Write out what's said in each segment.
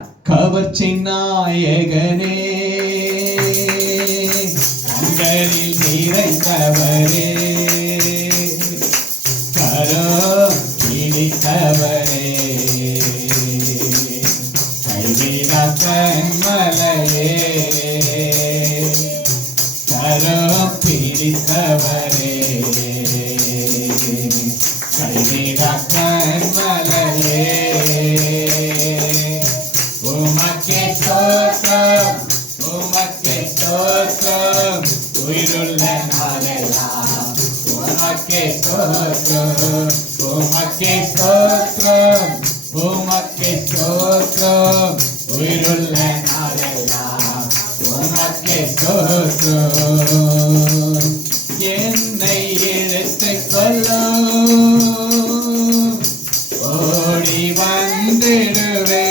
கவர்ச்சி நாயகனே கண்களில் நிறைந்தவரே. கரம் பிடித்தவரே கைவிடா கண்மலையே கரம் பிடித்தவரே. கைவிடா கண்மலையே உமக்கே ஸ்தோத்திரம் உமக்கே ஸ்தோத்திரம் உமக்கே ஸ்தோத்திரம் உயிருள்ள நாளெல்லாம் உமக்கே ஸ்தோத்திரம் என்னை இழுத்துக் கொள்ளும் ஓடி வந்திடுவே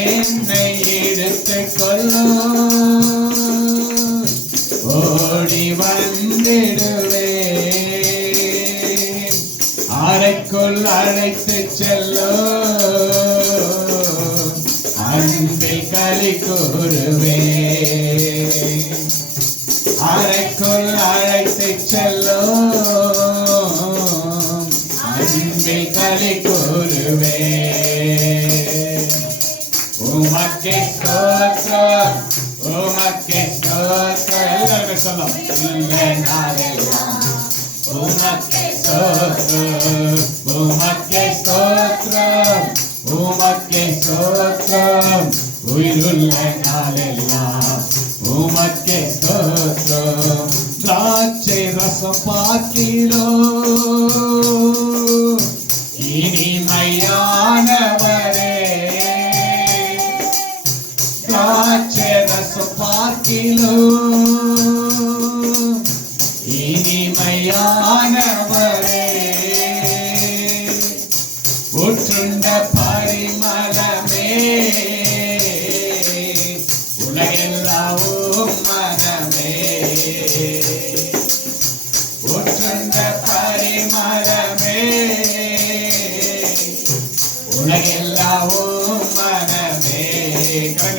என்னை எடுத்துக் கொள்ளும் அழைத்து செல்லோ அன்பில் களி கூறுவே அறைக்குள் அழைத்து செல்லோ அன்பில் களி கூறுவே உமக்கே ஸ்தோத்திரம் உமக்கே ஸ்தோத்திரம். எல்லாருமே சொல்லும் இல்லை நாளெல்லாம் பார்க்கிறோ இனிமையானவரே திராட்சை ரசம் பார்க்கிறோ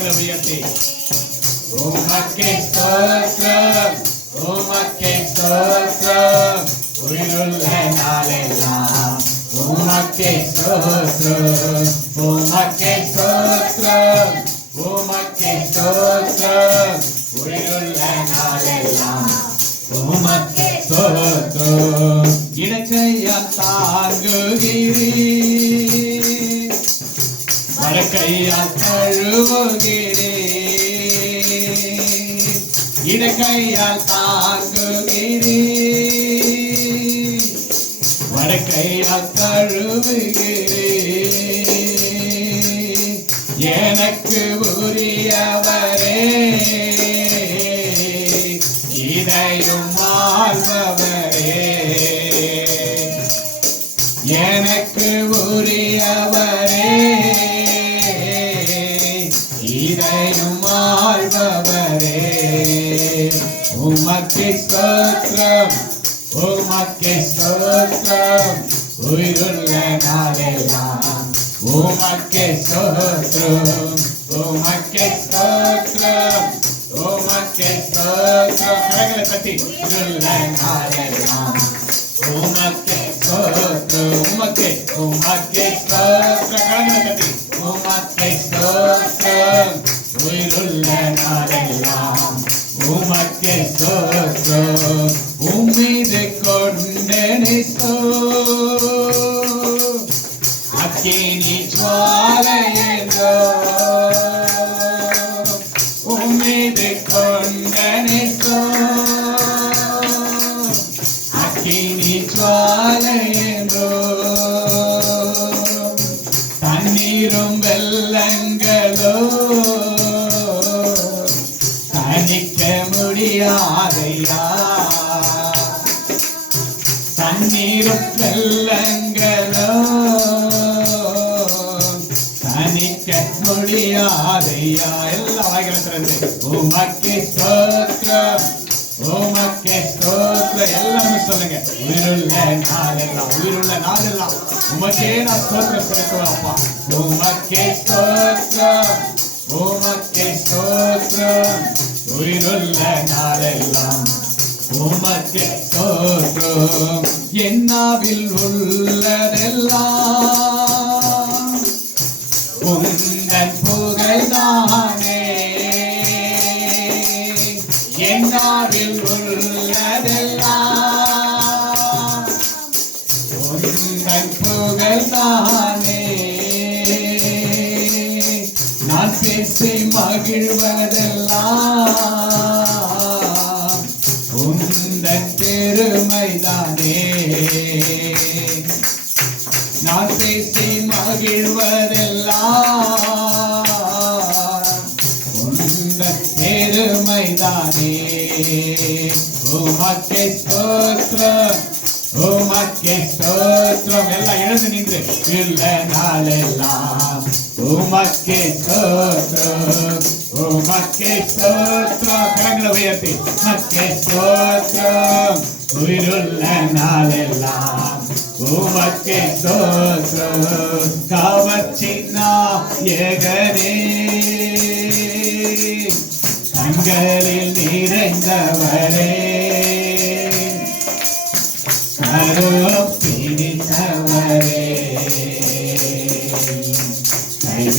கரங்களை உயர்த்தி உமக்கே ஸ்தோத்திரம் உமக்கே ஸ்தோத்திரம் உயிருள்ள நாளெல்லாம் உமக்கே ஸ்தோத்திரம் உமக்கே ஸ்தோத்திரம் உமக்கே ஸ்தோத்திரம் உயிருள்ள நாளெல்லாம் உமக்கே ஸ்தோத்திரம் இடக்கையால் தாங்குகிறீர் வடக்கையால் தழுவுகிறேன் இடக்கையால் தாங்குகிறேன் வடக்கையால் தழுவுகிறேன் எனக்கு உரியவரே. இதையும் வாழ்பவர் உமக்கு ஸ்தோத்திரம் உமக்கு ஸ்தோத்திரம் உயிருள்ள நாளெல்லாம் உமக்கு ஸ்தோத்திரம் உமக்கு ஸ்தோத்திரம் உமக்கு ஸ்தோத்திரம் கரங்களை தட்டி உயிருள்ள நாளெல்லாம் உமக்கு ஸ்தோத்திரம் உமக்கு உமக்கு ஸ்தோத்திரம் கரங்களை தட்டி que sos humilde cornelizo a quien y தண்ணீரும் வெள்ளங்களோ தணிக்க முடியாதையா எல்லா வாய்களும் திறந்து உமக்கு ஸ்தோத்திரம். உமக்கு ஸ்தோத்திரம். எல்லாமே சொல்லுங்க. உயிருள்ள நாளெல்லாம் உயிருள்ள நாளெல்லாம் உமக்கே நான் ஸ்தோத்திரம் செலுத்துவேன் அப்பா. உமக்கே ஸ்தோத்திரம். உமக்கே ஸ்தோத்திரம். உயிருள்ள நாளெல்லாம் உமக்கு ஸ்தோத்திரம் என்னாவில் உள்ளதெல்லாம்? உந்தன் புகழ்தானே என்னாவில் உள்ளதெல்லாம்? உந்தன் புகழ்தானே நான் பேசி மகிழ்வதெல்லாம். உந்தன் பெருமைதானே நான் பேசி மகிழ்வதெல்லாம் உந்தன் பெருமைதானே. உமக்கே ஸ்தோத்திரம். உமக்கே ஸ்தோத்திரம். எல்லாம் எழுந்து நின்று இல்ல நாளெல்லாம் உமக்கே ஸ்தோத்திரம். உமக்கே ஸ்தோத்திரம் கரங்களை உயர்த்தி உமக்கே ஸ்தோத்திரம். உயிருள்ள நாளெல்லாம் உமக்கே ஸ்தோத்திரம். காவச்சின்னா ஏகனே. கண்களில் நிறைந்தவரே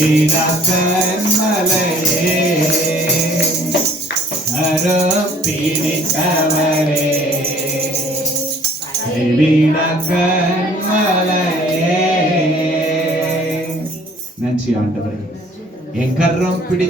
கைவிடா கண்மலையே பிடித்தவரே கைவிடா நன்றி ஆண்டவரே. என் கரம் பிடி